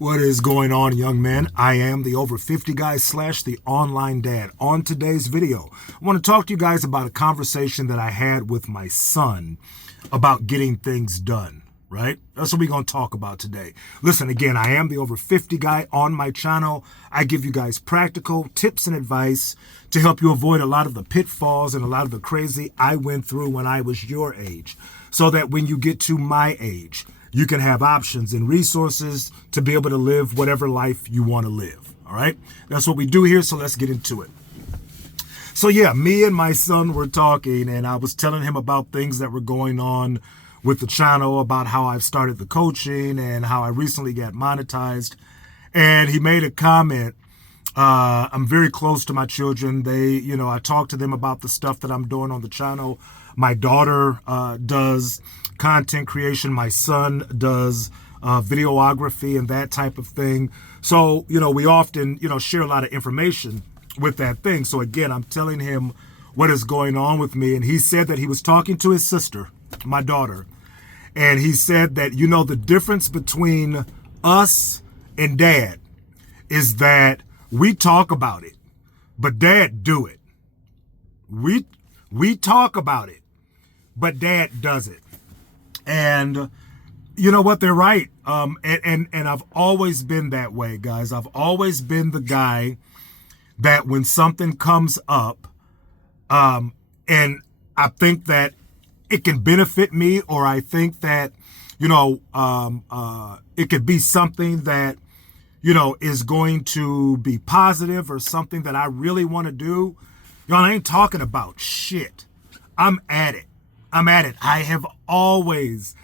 What is going on, young men? I am the over 50 guy / the online dad. On today's video, I want to talk to you guys about a conversation that I had with my son about getting things done, right? That's what we're going to talk about today. Listen, again, I am the over 50 guy on my channel. I give you guys practical tips and advice to help you avoid a lot of the pitfalls and a lot of the crazy I went through when I was your age, so that when you get to my age, you can have options and resources to be able to live whatever life you want to live. All right. That's what we do here. So let's get into it. So yeah, me and my son were talking and I was telling him about things that were going on with the channel, about how I've started the coaching and how I recently got monetized. And he made a comment. I'm very close to my children. I talk to them about the stuff that I'm doing on the channel. My daughter does content creation. My son does videography and that type of thing. So, we often, share a lot of information with that thing. So again, I'm telling him what is going on with me. And he said that he was talking to his sister, my daughter. And he said that, the difference between us and dad is that we talk about it, but dad do it. We talk about it, but dad does it. And you know what? They're right. And I've always been that way, guys. I've always been the guy that when something comes up, and I think that it can benefit me, or I think that, it could be something that, is going to be positive or something that I really want to do. I ain't talking about shit. I'm at it. I have always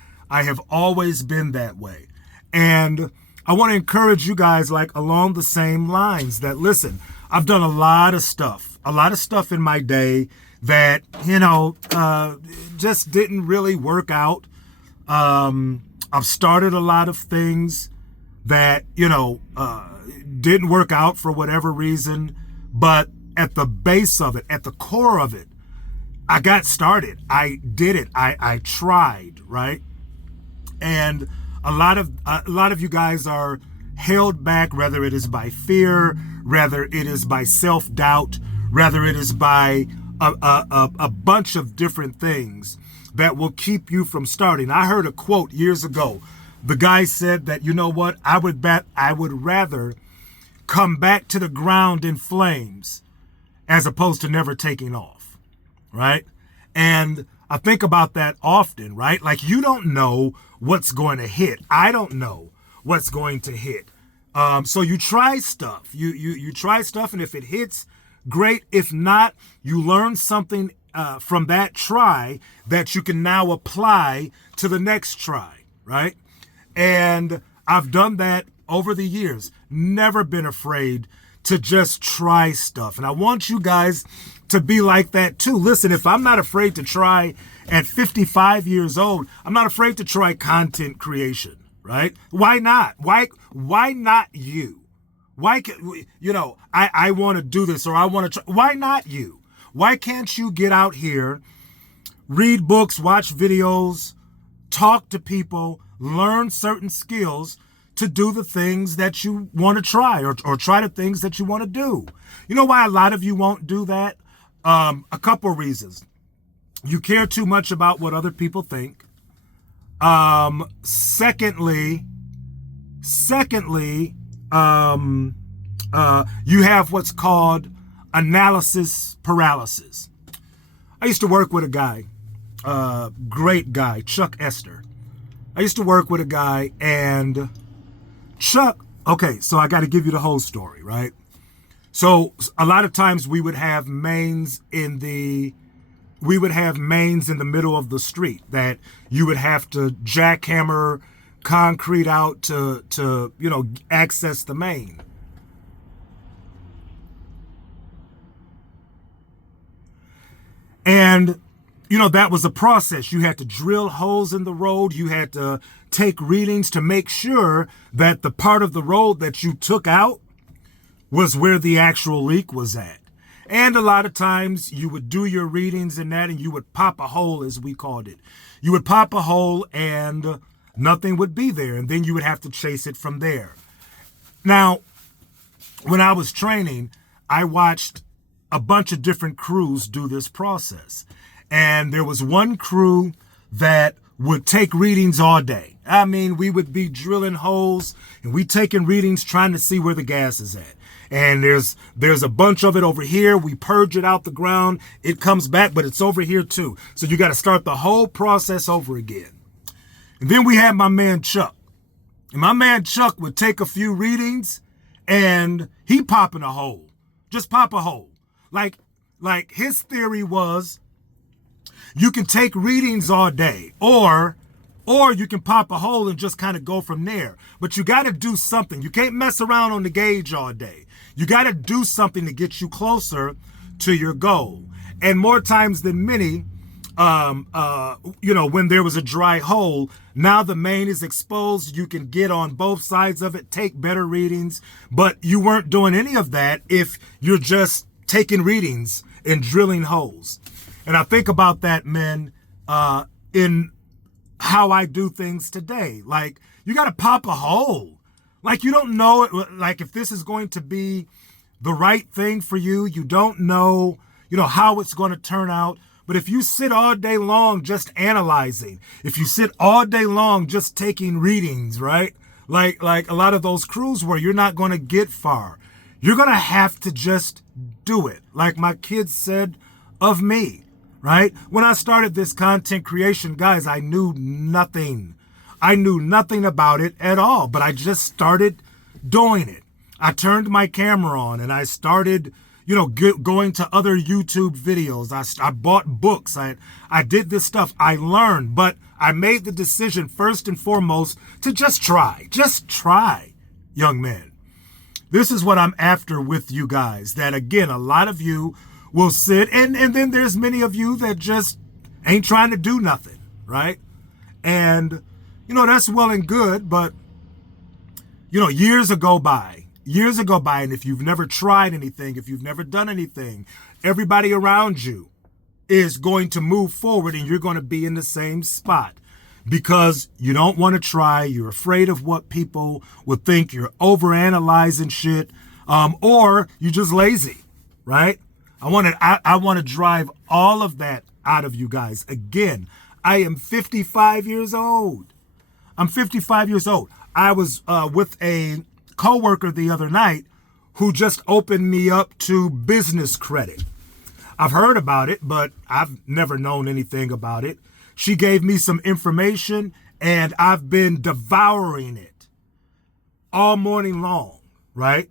been that way. And I want to encourage you guys, along the same lines, that listen, I've done a lot of stuff in my day that, just didn't really work out. I've started a lot of things that, didn't work out for whatever reason, but at the base of it, at the core of it, I got started. I did it. I tried, right? And a lot of you guys are held back, whether it is by fear, whether it is by self-doubt, whether it is by a bunch of different things that will keep you from starting. I heard a quote years ago. The guy said that, I would rather come back to the ground in flames as opposed to never taking off, right? And I think about that often, right? You don't know what's going to hit. I don't know what's going to hit. So you try stuff. You try stuff, and if it hits, great. If not, you learn something from that try that you can now apply to the next try, right? And I've done that over the years. Never been afraid to just try stuff. And I want you guys to be like that too. Listen, if I'm not afraid to try at 55 years old, I'm not afraid to try content creation, right? Why not? Why not you? Why can, I want to do this, or I want to try. Why not you? Why can't you get out here, read books, watch videos, talk to people, learn certain skills to do the things that you want to try, or try the things that you want to do? You know why a lot of you won't do that? A couple of reasons. You care too much about what other people think. Secondly, you have what's called analysis paralysis. I used to work with a guy, great guy, Chuck Esther. I used to work with a guy, and Chuck, okay, so I got to give you the whole story, right? So a lot of times we would have mains in the middle of the street that you would have to jackhammer concrete out to access the main. And that was a process. You had to drill holes in the road. You had to take readings to make sure that the part of the road that you took out was where the actual leak was at. And a lot of times you would do your readings in that, and you would pop a hole, as we called it. You would pop a hole and nothing would be there. And then you would have to chase it from there. Now, when I was training, I watched a bunch of different crews do this process. And there was one crew that would take readings all day. I mean, we would be drilling holes and we taking readings trying to see where the gas is at. And there's a bunch of it over here. We purge it out the ground. It comes back, but it's over here too. So you got to start the whole process over again. And then we had my man Chuck. And my man Chuck would take a few readings and he pop in a hole. Just pop a hole. Like his theory was you can take readings all day or you can pop a hole and just kind of go from there. But you got to do something. You can't mess around on the gauge all day. You got to do something to get you closer to your goal. And more times than many, when there was a dry hole, now the main is exposed. You can get on both sides of it, take better readings, but you weren't doing any of that if you're just taking readings and drilling holes. And I think about that, men, in how I do things today. Like, you got to pop a hole. Like, you don't know it, like if this is going to be the right thing for you. You don't know, how it's going to turn out. But if you sit all day long just analyzing, if you sit all day long just taking readings, right? Like a lot of those crews where you're not going to get far. You're going to have to just do it. Like my kids said of me, right? When I started this content creation, guys, I knew nothing. I knew nothing about it at all, but I just started doing it. I turned my camera on and I started going to other YouTube videos. I bought books. I did this stuff. I learned, but I made the decision first and foremost to just try. Just try, young men. This is what I'm after with you guys. That again, a lot of you will sit and then there's many of you that just ain't trying to do nothing, right? And, that's well and good, but, years go by, and if you've never tried anything, if you've never done anything, everybody around you is going to move forward and you're going to be in the same spot because you don't want to try. You're afraid of what people would think. You're overanalyzing shit, or you're just lazy, right? I want to drive all of that out of you guys. Again, I am 55 years old. I'm 55 years old. I was with a coworker the other night who just opened me up to business credit. I've heard about it, but I've never known anything about it. She gave me some information and I've been devouring it all morning long, right?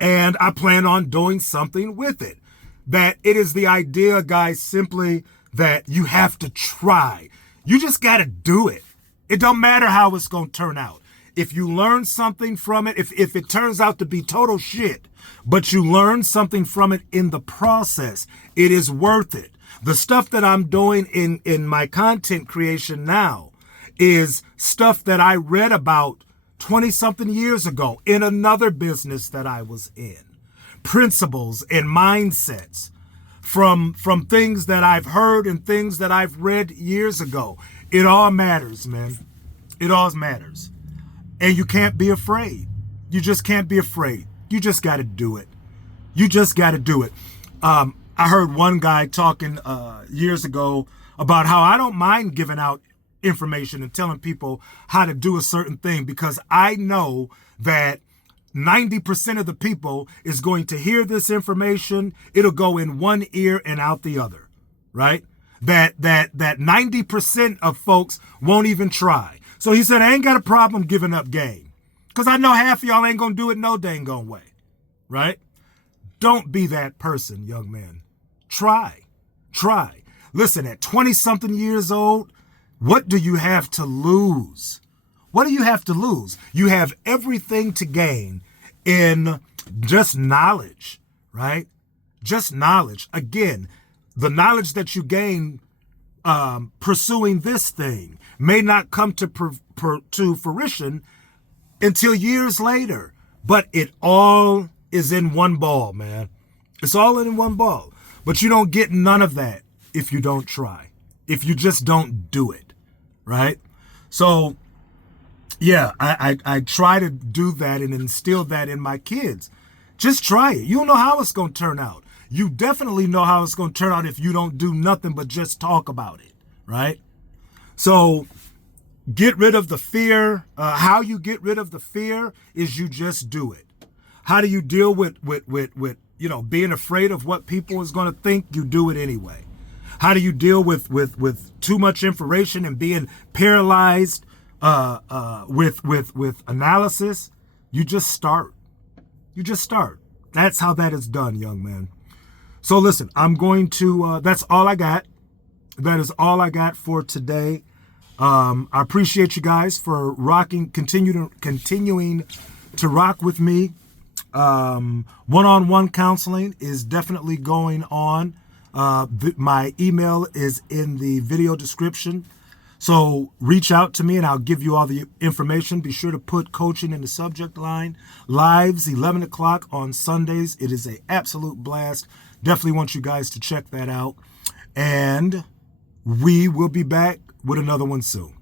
And I plan on doing something with it. That it is the idea, guys, simply that you have to try. You just got to do it. It don't matter how it's going to turn out. If you learn something from it, if it turns out to be total shit, but you learn something from it in the process, it is worth it. The stuff that I'm doing in my content creation now is stuff that I read about 20-something years ago in another business that I was in. Principles and mindsets from things that I've heard and things that I've read years ago. It all matters, man. It all matters. And you can't be afraid. You just can't be afraid. You just got to do it. You just got to do it. I heard one guy talking years ago about how I don't mind giving out information and telling people how to do a certain thing because I know that 90% of the people is going to hear this information. It'll go in one ear and out the other, right? That 90% of folks won't even try. So he said, I ain't got a problem giving up game because I know half of y'all ain't going to do it no dang gone way, right? Don't be that person, young man. Try. Listen, at 20-something years old, what do you have to lose? What do you have to lose? You have everything to gain in just knowledge, right? Just knowledge. Again, the knowledge that you gain pursuing this thing may not come to fruition until years later, but it all is in one ball, man. It's all in one ball. But you don't get none of that if you don't try, if you just don't do it, right? So, Yeah, I try to do that and instill that in my kids. Just try it. You don't know how it's going to turn out. You definitely know how it's going to turn out if you don't do nothing but just talk about it, right? So get rid of the fear. How you get rid of the fear is you just do it. How do you deal with being afraid of what people is going to think? You do it anyway. How do you deal with too much information and being paralyzed with analysis? You just start. You just start. That's how that is done, young man. So listen, I'm going to, that's all I got. That is all I got for today. I appreciate you guys for continuing to rock with me. One-on-one counseling is definitely going on. My email is in the video description. So reach out to me and I'll give you all the information. Be sure to put coaching in the subject line. Lives, 11 o'clock on Sundays. It is an absolute blast. Definitely want you guys to check that out. And we will be back with another one soon.